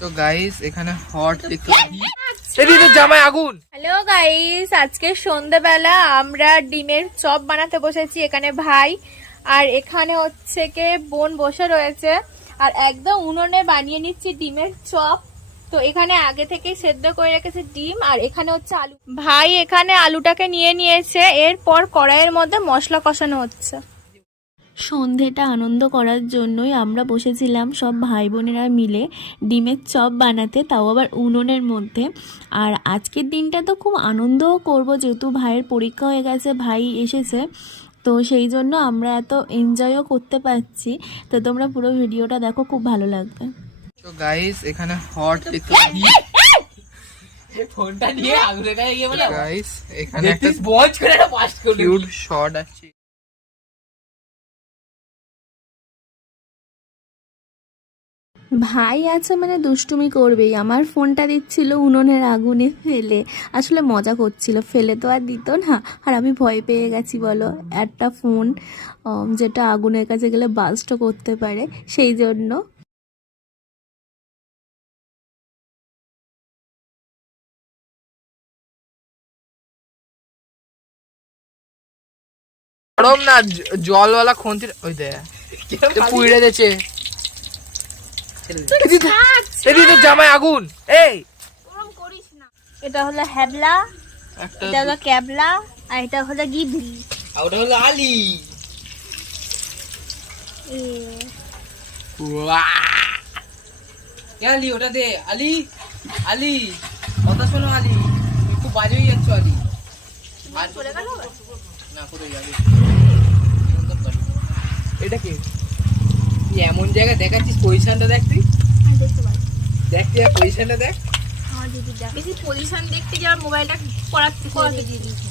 তো গাইস এখানে হট এদিকে জামাই আগুন। হ্যালো গাইস, আজকে সন্ধ্যাবেলা আমরা ডিমের চপ বানাতে বসেছি। এখানে ভাই আর এখানে হচ্ছে কে বোন বসে রয়েছে আর একদম উনুনে বানিয়ে নিচ্ছি ডিমের চপ। তো এখানে আগে থেকে সেদ্ধ করে রেখেছে ডিম আর এখানে হচ্ছে আলু। ভাই এখানে আলুটাকে নিয়ে নিয়েছে, এরপর কড়াইয়ের মধ্যে মশলা কষানো হচ্ছে। সন্ধেটা আনন্দ করার জন্যই আমরা বসেছিলাম সব ভাই বোনেরা মিলে ডিমের চপ বানাতে, তাও আবার উনুনের মধ্যে। আর আজকের দিনটা তো খুব আনন্দও করব, যেহেতু ভাইয়ের পরীক্ষা হয়ে গেছে, ভাই এসেছে, তো সেই জন্য আমরা এত এনজয়ও করতে পারছি। তো তোমরা পুরো ভিডিওটা দেখো, খুব ভালো লাগবে। তো গাইস এখানে হট ফোনটা নিয়ে আগুনে গায়ে গিয়ে বলে গাইস এখানে একটা বজ করে একটা পাস্ট করে কিউট শট আছে। ভাই আছে মানে দুষ্টুমি করবেই। আমার ফোনটা দিচ্ছিল উনুনের আগুনে ফেলে, আসলে মজা করছিল, ফেলে তো আর দিত না। আর আমি ভয় পেয়ে গেছি বলো, একটা ফোন যেটা আগুনের কাছে গেলে বাস্টও করতে পারে, সেই জন্য। গরম না জলওয়ালা খুন্তির ওই দে পুড়ে দিয়েছে। এদিকে জামাই আগুন। এই এটা হলো হ্যাবলা, এটা হলো ক্যাবলা, আর এটা হলো গিবলি। আর ওটা হলো আলি। কে আলি? ওটা দে আলি। আলি কথা শোনো আলি, একটু বাজে হয়ে যাচ্ছ আলি। আর চলে গেল না, কোথায় যাবে? এটা কি তুই এমন জায়গায় দেখাচ্ছিস? পজিশনটা দেখ, তুই দেখ, তুই পজিশনটা দেখ। আমার দিদি বেশি পজিশন দেখতে যাওয়ার মোবাইলটা করাতে দিয়ে দিয়েছি।